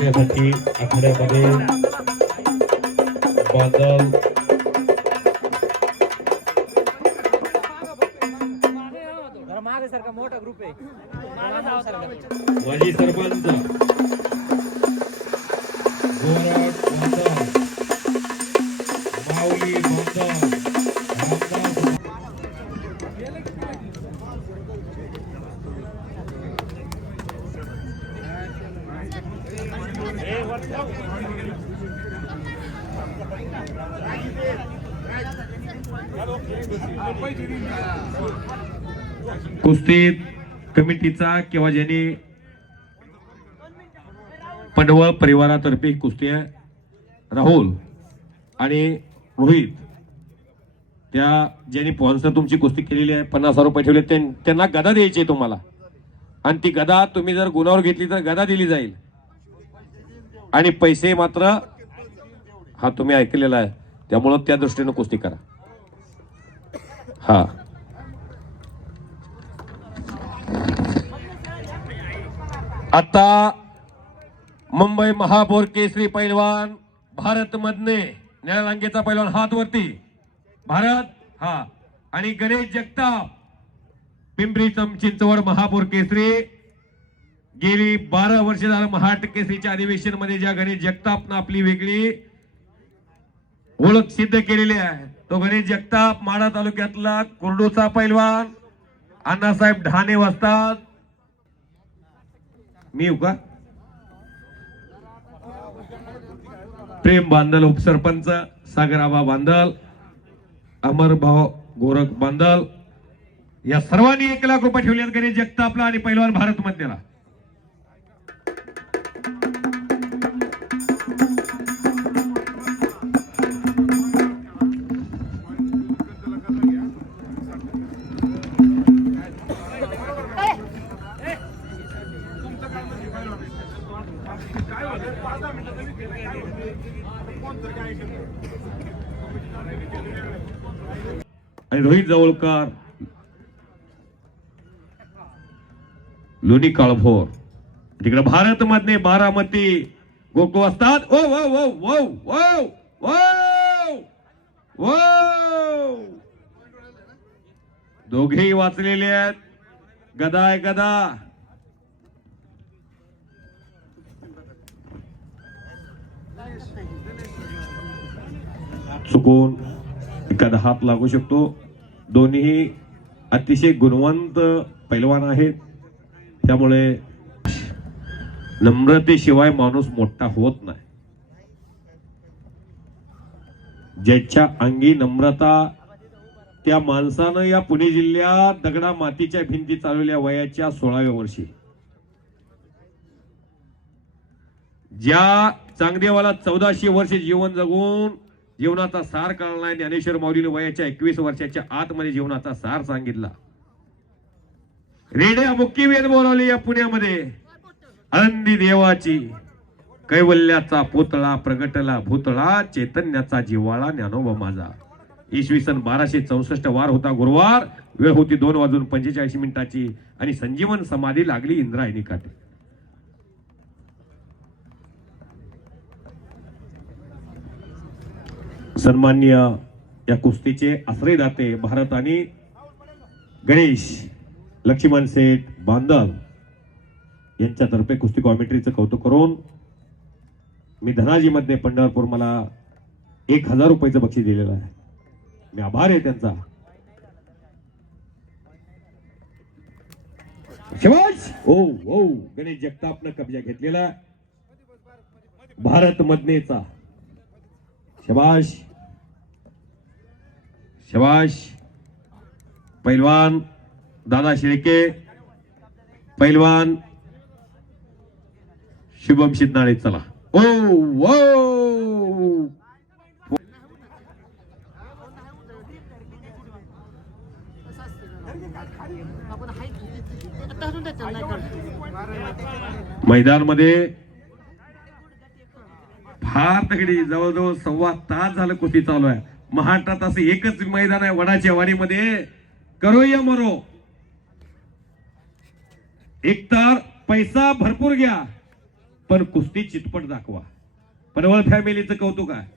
करण्यासाठी आखाड्यामध्ये बादल. मागे सारखा मोठा ग्रुप आहे. माजी सरपंच. कुस्ती कमिटीचा किंवा ज्यांनी पंडवळ परिवारातर्फे कुस्ती राहुल आणि रोहित त्या ज्यांनी पॉन्सर तुमची कुस्ती केलेली आहे पन्नास हजार रुपये ठेवले त्यांना गदा द्यायची आहे तुम्हाला. आणि ती गदा तुम्ही जर गुणावर घेतली तर गदा दिली जाईल. आणि पैसे मात्र हा तुम्ही ऐकलेला आहे. त्यामुळं त्या दृष्टीनं कुस्ती करा. हा. आता मुंबई महापौर केसरी पैलवान भारत मधने न्यायालंकेचा पैलवान हात वरती. भारत हा. आणि गणेश जगताप पिंपरी चिंचवड महापौर केसरी. गेली बारा वर्ष झालं महाराष्ट्र केसरीच्या अधिवेशनमध्ये ज्या गणेश जगतापनं आपली वेगळी ओळख सिद्ध केलेली आहे. तो गणेश जगताप माडा तालुक्यातला कुर्डूचा पैलवान. अण्णासाहेब ढाणे वाजतात. मी येऊ का? प्रेम बांदल उपसरपंच सागराबा बांदल अमरभाव गोरख बांदल या सर्वांनी एक लाख रुपये ठेवले गणेश जगतापला आणि पैलवान भारत मधल्याला आणि रोहित जवळकर लोणी काळभोर. तिकडे भारत मधले बारामती गोको असतात. ओ वो वो वो वो वो वो. दोघेही वाचलेले आहेत. गदा आहे गदा. चुकून एखादा हात लागू शकतो. दोन्हीही अतिशय गुणवंत पैलवान आहेत. त्यामुळे नम्रतेशिवाय माणूस मोठा होत नाही. ज्याच्या अंगी नम्रता त्या माणसानं या पुणे जिल्ह्यात दगडा मातीच्या भिंती चालवल्या वयाच्या सोळाव्या वर्षी. ज्या चांगदेवाला चौदाशे वर्ष जीवन जगून जीवनाचा सार कळला नाही. ज्ञानेश्वर माऊलीने वयाच्या एकवीस वर्षाच्या आतमध्ये जीवनाचा सार सांगितला. रेड्या मुक्की वेद बोलावली या पुण्यामध्ये. आनंदी देवाची कैवल्याचा पुतळा प्रगटला भूतळा चैतन्याचा जिव्हाळा ज्ञानोबा माझा. इसवी सन बाराशे चौसष्ट वार होता गुरुवार. वेळ होती दोन वाजून पंचेचाळीस मिनिटाची आणि संजीवन समाधी लागली इंद्रायणी काठी. सन्मान्य या कुस्तीचे आश्रयदाते भारत आणि गणेश लक्ष्मण सेठ बांदल यांच्यातर्फे कुस्ती कॉमेंट्रीचं कौतुक करून मी धनाजीमध्ये पंढरपूर मला एक हजार रुपयाचं बक्षीस दिलेलं आहे. मी आभार आहे त्यांचा. शिवाज! ओ ओ गणेश जगतापनं कब्जा घेतलेला. भारत मधनेचा शबाश शबाश पैलवान दादा शेळके पैलवान शुभम शिंदाळे चला. ओ वो मैदानमध्ये फार तगडी जवळजवळ सव्वा तास झालं कुस्ती चालू आहे. महाराष्ट्रात असं एकच मैदान आहे वडाच्या वाडीमध्ये. करूया मरो. एकतर पैसा भरपूर घ्या पण कुस्ती चितपट दाखवा. पनवळ फॅमिलीचं कौतुक आहे.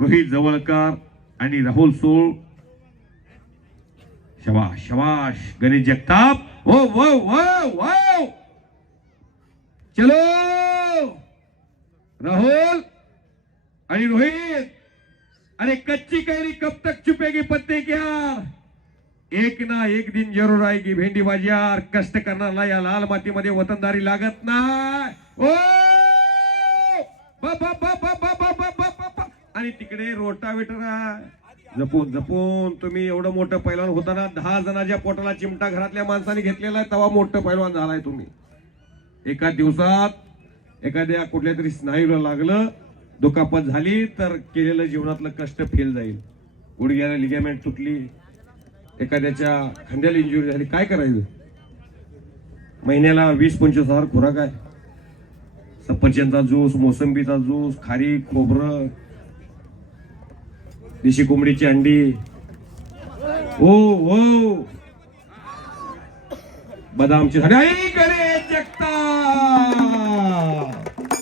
रोहित जवळकर आणि राहुल सोळ. शवा शवाश गणेश जगताप. ओ वो वो वो चलो. राहुल. आणि रोहित! अरे कच्ची कैरी कब तक छुपेगी पत्ते की हार एक ना एक दिन जरूर आएगी भेंडी भाजी यार कष्ट करणारला या लाल मातीमध्ये वतनदारी लागत नाही। ओ! आणि तिकडे रोटावेटर जपून जपून तुम्ही एवढं मोठं पैलवान होताना दहा जणाच्या पोटाला चिमटा घरातल्या माणसाने घेतलेला आहे तेव्हा मोठं पैलवान झालाय तुम्ही. एका दिवसात एखाद्या कुठल्या तरी स्नायूला लागलं दुखापत झाली तर केलेलं जीवनातलं कष्ट फेल जाईल. गुडघ्याला लिगामेंट तुटली. एखाद्याच्या खांद्याला इंजुरी झाली काय करायचं? महिन्याला वीस पंचवीस हजार खुराक आहे. सफरचंदचा ज्यूस मोसंबीचा ज्यूस खारी खोबरं देशी कोंबडीची अंडी. ओ हो. बदामची झाडे आई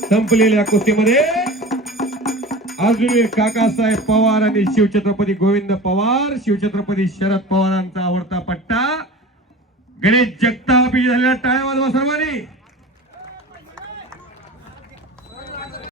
संपलेल्या कुस्तीमध्ये अजून काकासाहेब पवार आणि शिवछत्रपती गोविंद पवार शिवछत्रपती शरद पवारांचा आवडता पट्टा. गणेश जगताप झालेला टाळ्या वाजवा सर्वांनी.